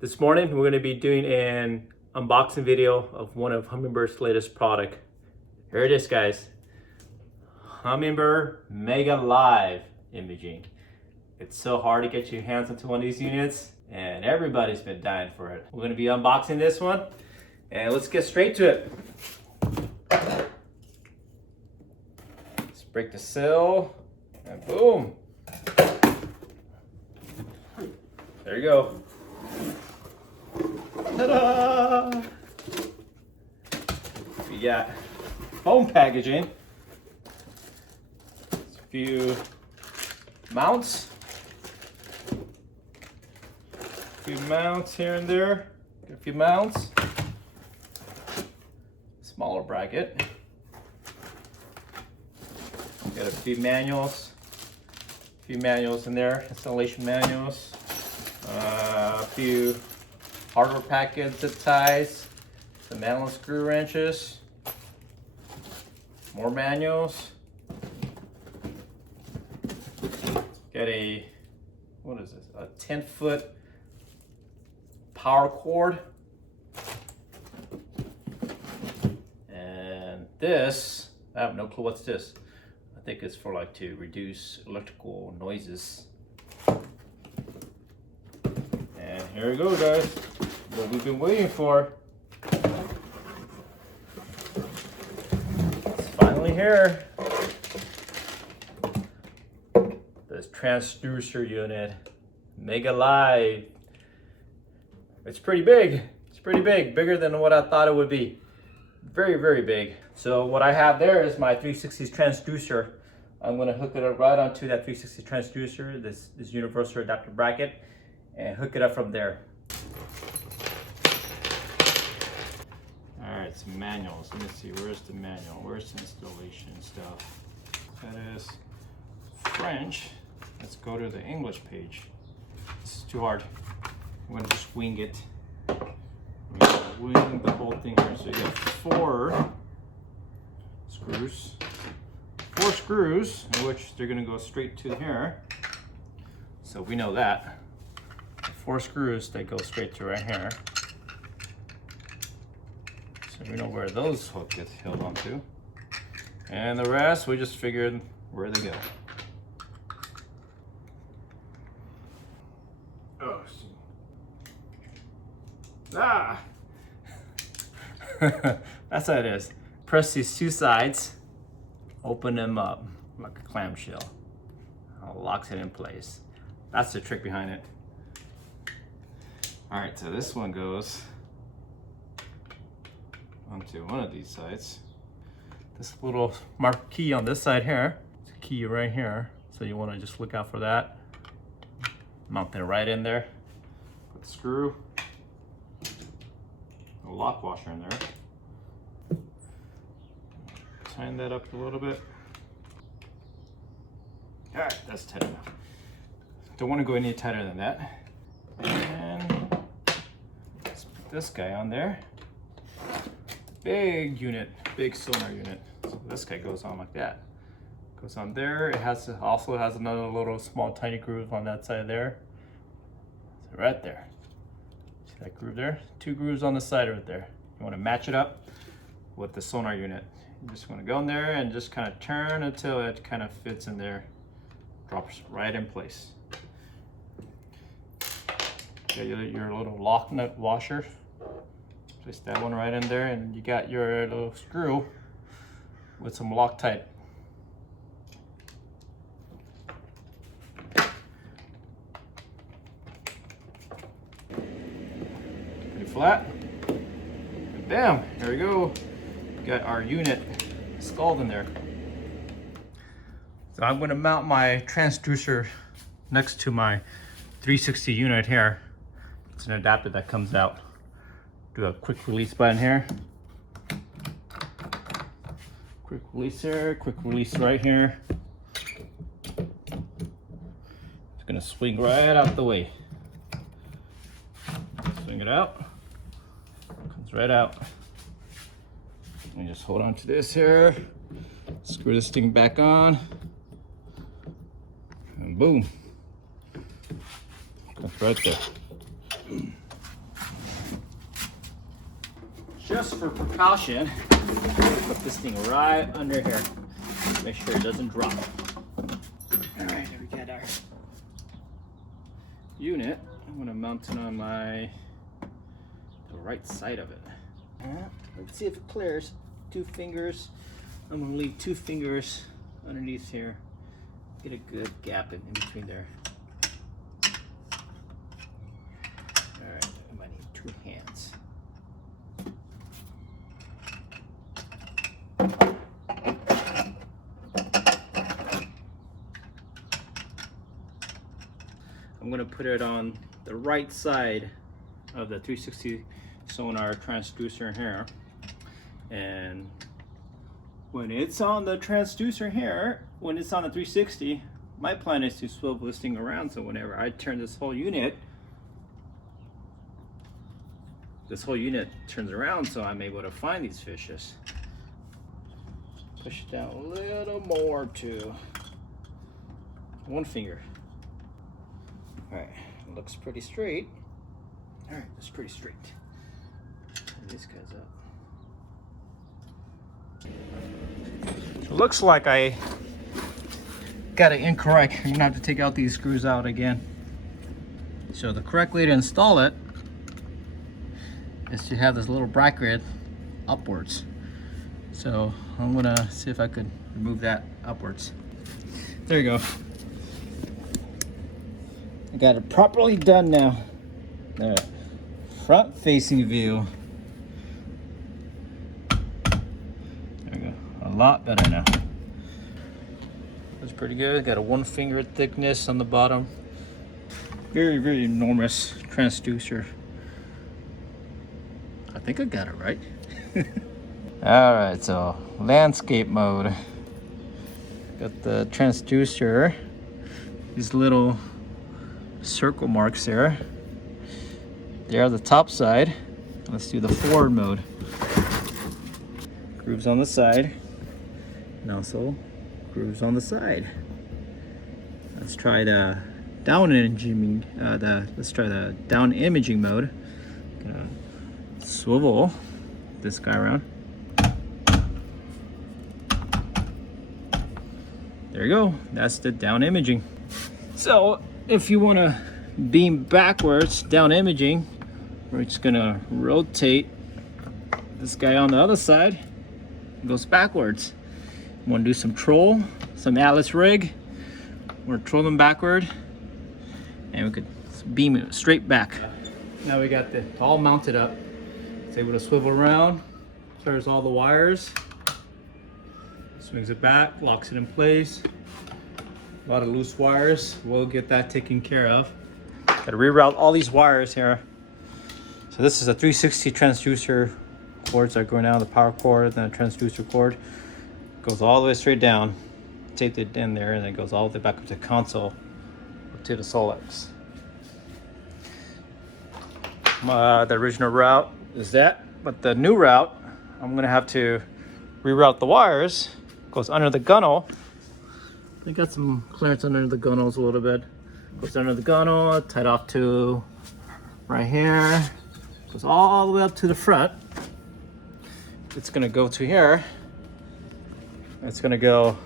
This morning we're going to be doing an unboxing video of one of Hummingbird's latest product. Here it is, guys. Humminbird Mega Live imaging. It's so hard to get your hands into one of these units and everybody's been dying for it. We're going to be unboxing this one and let's get straight to it. Let's break the seal and boom. There you go. Ta-da! We got foam packaging, a few mounts, here and there, got a few mounts, smaller bracket, got a few manuals in there, installation manuals, a few hardware package zip ties, some Allen screw wrenches, more manuals. Got a, what is this? A 10-foot power cord. And this, I have no clue what's this. I think it's for like to reduce electrical noises. And here we go, guys. What we've been waiting for. It's finally here. This transducer unit, Mega Live. It's pretty big. It's pretty big, bigger than what I thought it would be. Very, very big. So what I have there is my 360 transducer. I'm gonna hook it up right onto that 360 transducer, this universal adapter bracket, and hook it up from there. All right, some manuals. Let me see, where's the manual? Where's the installation stuff? That is French. Let's go to the English page. This is too hard. I'm gonna just wing it. I'm gonna wing the whole thing here. So you got four screws, in which they're gonna go straight to here. So we know that. 4 screws that go straight to right here. So we know where those hooks get held onto. And the rest, we just figured where they go. Oh, ah! That's how it is. Press these two sides, open them up like a clamshell. Locks it in place. That's the trick behind it. All right, so this one goes onto one of these sides. This little mark key on this side here, it's a key right here. So you wanna just look out for that. Mount it right in there. Put the screw, a lock washer in there. Tighten that up a little bit. All right, that's tight enough. Don't wanna go any tighter than that. And let's put this guy on there. Big unit, big sonar unit. So this guy goes on like that. Goes on there. It also has another little small tiny groove on that side there. So right there. See that groove there? 2 grooves on the side right there. You want to match it up with the sonar unit. You just want to go in there and just kind of turn until it kind of fits in there. Drops right in place. Got your little lock nut washer. Place that one right in there, and you got your little screw with some Loctite. Pretty flat. And bam, there we go. We got our unit installed in there. So I'm going to mount my transducer next to my 360 unit here. It's an adapter that comes out. Do a quick release button here. Quick release here, quick release right here. It's gonna swing right out the way. Swing it out. Comes right out. And just hold on to this here. Screw this thing back on. And boom. That's right there. just for precaution, put this thing right under here. Make sure it doesn't drop. All right, here we got our unit. I'm gonna mount it on the right side of it. Let's see if it clears. 2 fingers. I'm gonna leave 2 fingers underneath here. Get a good gap in between there. All right, I might need 2 hands. I'm gonna put it on the right side of the 360 sonar transducer here, and when it's on the transducer here, when it's on the 360, my plan is to swivel this thing around, so whenever I turn this whole unit turns around, so I'm able to find these fishes. Push it down a little more to 1 finger. All right, looks pretty straight. All right, it's pretty straight. Turn these guys up. So it looks like I got it incorrect. I'm gonna have to take out these screws out again. So the correct way to install it is to have this little bracket upwards. So I'm gonna see if I could remove that upwards. There you go. I got it properly done now. There. Front facing view. There we go. A lot better now. That's pretty good. Got a 1 finger thickness on the bottom. Very, very enormous transducer. I think I got it right. All right, so landscape mode. Got the transducer. These little circle marks there. They're the top side. Let's do the forward mode. Grooves on the side, and also grooves on the side. Let's try the down imaging. Let's try the down imaging mode. Gonna swivel this guy around. There you go. That's the down imaging. So if you want to beam backwards, down imaging, we're just gonna rotate this guy on the other side. It goes backwards. You want to do some troll, some Atlas rig. We're trolling backward, and we could beam it straight back. Now we got it all mounted up. It's able to swivel around, clears all the wires, swings it back, locks it in place. A lot of loose wires. We'll get that taken care of. Got to reroute all these wires here. So this is a 360 transducer. Cords are going down, the power cord, then a transducer cord. Goes all the way straight down. Taped it in there, and then it goes all the way back up to the console, to the Solex. The original route is that, but the new route, I'm gonna have to reroute the wires. Goes under the gunnel. They got some clearance under the gunnels a little bit. Goes under the gunnel, tied off to right here. Goes all the way up to the front. It's gonna go to here. It's gonna go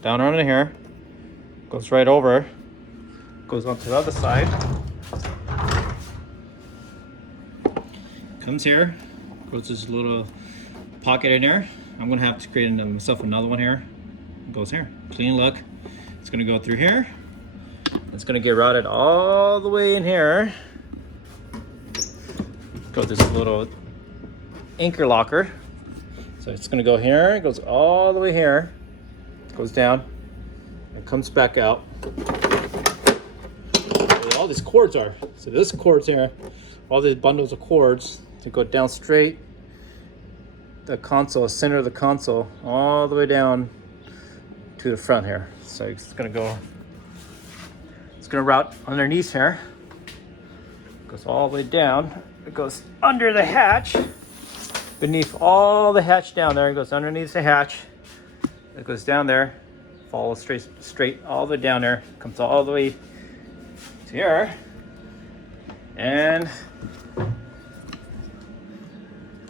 down under here. Goes right over. Goes onto the other side. Comes here. Goes this little pocket in there. I'm gonna have to create myself another one here. Goes here. Clean look. It's gonna go through here. It's gonna get routed all the way in here. Go this little anchor locker. So it's gonna go here. It goes all the way here. Goes down. It comes back out. Where all these cords are. So this cord's here. All these bundles of cords to go down straight. The console, center of the console, all the way down to the front here. So it's gonna go, it's gonna route underneath here. Goes all the way down. It goes under the hatch, beneath all the hatch down there. It goes underneath the hatch. It goes down there, follows straight all the way down there, comes all the way to here. And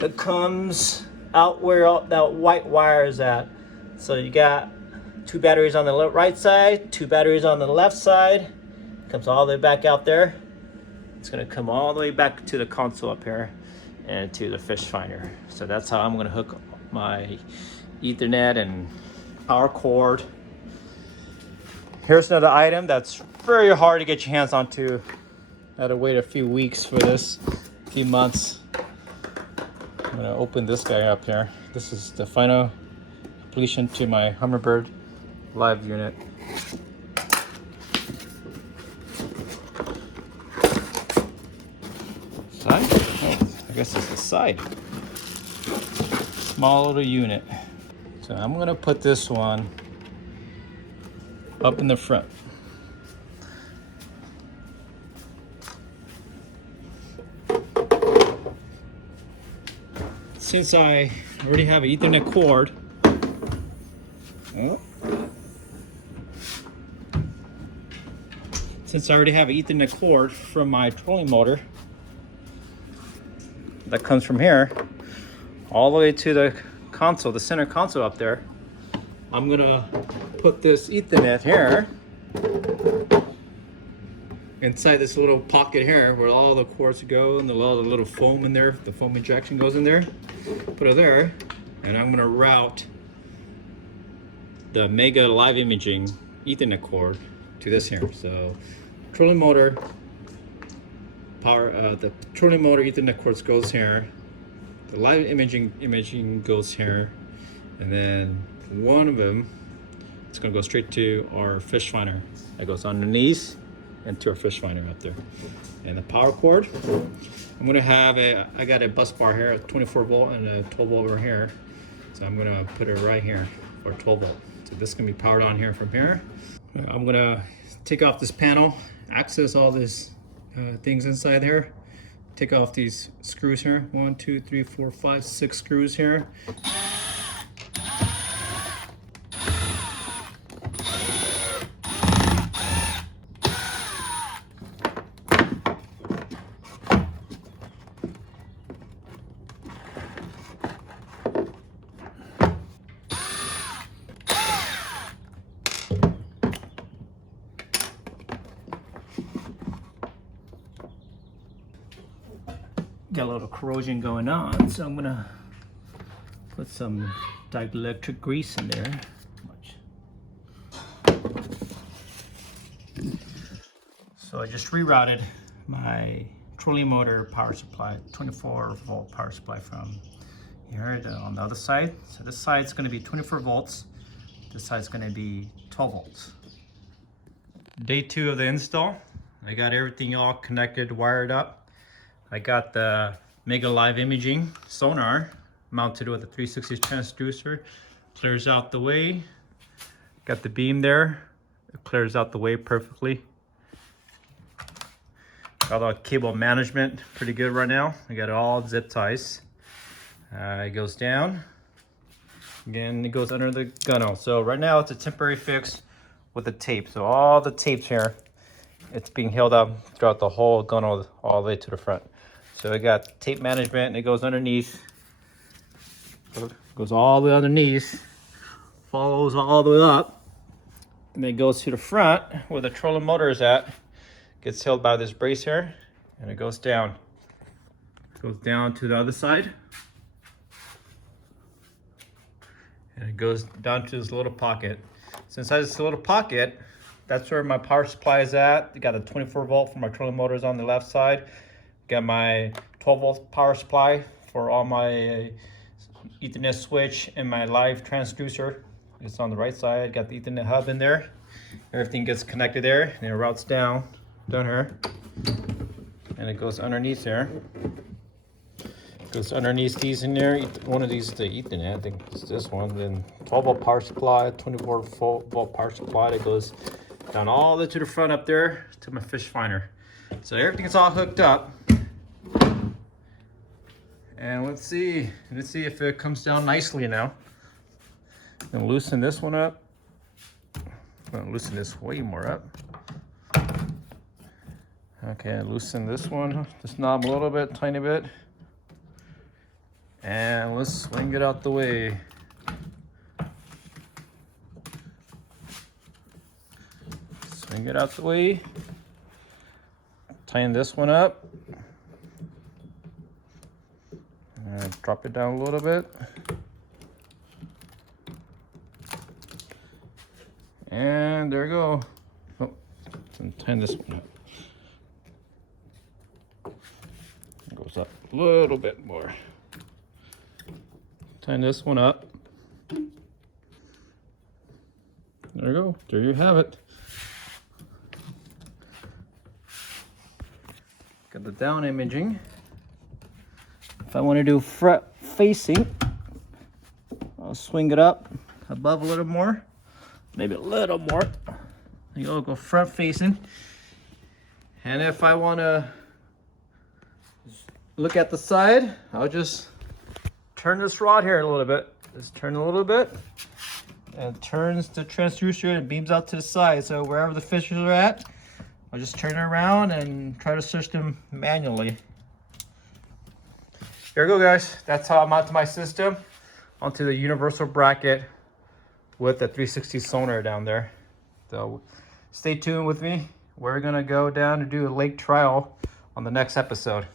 that comes out where all that white wire is at. So you got 2 batteries on the right side, 2 batteries on the left side. Comes all the way back out there. It's gonna come all the way back to the console up here and to the fish finder. So that's how I'm gonna hook my Ethernet and power cord. Here's another item that's very hard to get your hands onto. I had to wait a few weeks for this, a few months. I'm gonna open this guy up here. This is the final completion to my Humminbird live unit. Side? Oh, I guess it's the side. Small little unit. So I'm gonna put this one up in the front. Since I already have an Ethernet cord, from my trolling motor that comes from here all the way to the console, the center console up there, I'm gonna put this Ethernet here inside this little pocket here where all the cords go and all the little foam in there, the foam injection goes in there. Put it there, and I'm gonna route the Mega Live Imaging Ethernet cord to this here. So trolling motor power, the trolling motor Ethernet cords goes here, the live imaging goes here, and then one of them, it's gonna go straight to our fish finder that goes underneath and to our fish finder up there. And the power cord, I'm gonna have I got a bus bar here, a 24 volt and a 12 volt over here. So I'm gonna put it right here for 12 volt. So this can be powered on here from here. I'm gonna take off this panel, access all these things inside there. Take off these screws here. 1, 2, 3, 4, 5, 6 screws here. Got a little corrosion going on, so I'm gonna put some dielectric grease in there. So I just rerouted my trolling motor power supply, 24 volt power supply from here on the other side. So this side's gonna be 24 volts. This side's gonna be 12 volts. Day 2 of the install. I got everything all connected, wired up. I got the Mega Live Imaging sonar mounted with a 360 transducer. Clears out the way. Got the beam there. It clears out the way perfectly. Got all the cable management pretty good right now. I got it all zip ties. It goes down. Again, it goes under the gunnel. So right now it's a temporary fix with the tape. So all the tapes here, it's being held up throughout the whole gunnel all the way to the front. So I got tape management, and it goes underneath. Goes all the way underneath, follows all the way up, and then goes to the front where the trolling motor is at. Gets held by this brace here, and it goes down. Goes down to the other side. And it goes down to this little pocket. So inside this little pocket, that's where my power supply is at. I got a 24 volt for my trolling motors on the left side. Got my 12 volt power supply for all my Ethernet switch and my live transducer. It's on the right side. Got the Ethernet hub in there. Everything gets connected there, and it routes down here. And it goes underneath there. It goes underneath these in there. One of these is the Ethernet. I think it's this one. Then 12 volt power supply, 24 volt power supply that goes down all the way to the front up there to my fish finder. So everything's all hooked up. And let's see if it comes down nicely now. I'm gonna loosen this one up. I'm gonna loosen this way more up. Okay, loosen this one, this knob a little bit, tiny bit. And let's swing it out the way. Swing it out the way. Tighten this one up. And drop it down a little bit. And there you go. Oh, and tighten this one up. It goes up a little bit more. Tighten this one up. There you go. There you have it. Got the down imaging. If I want to do front facing, I'll swing it up above a little more. Maybe a little more. You'll go front facing. And if I want to look at the side, I'll just turn this rod here a little bit. Just turn a little bit. And it turns the transducer and beams out to the side. So wherever the fishes are at, I'll just turn it around and try to search them manually. There you go, guys. That's how I mount my system onto the universal bracket with the 360 sonar down there. So stay tuned with me. We're gonna go down to do a lake trial on the next episode.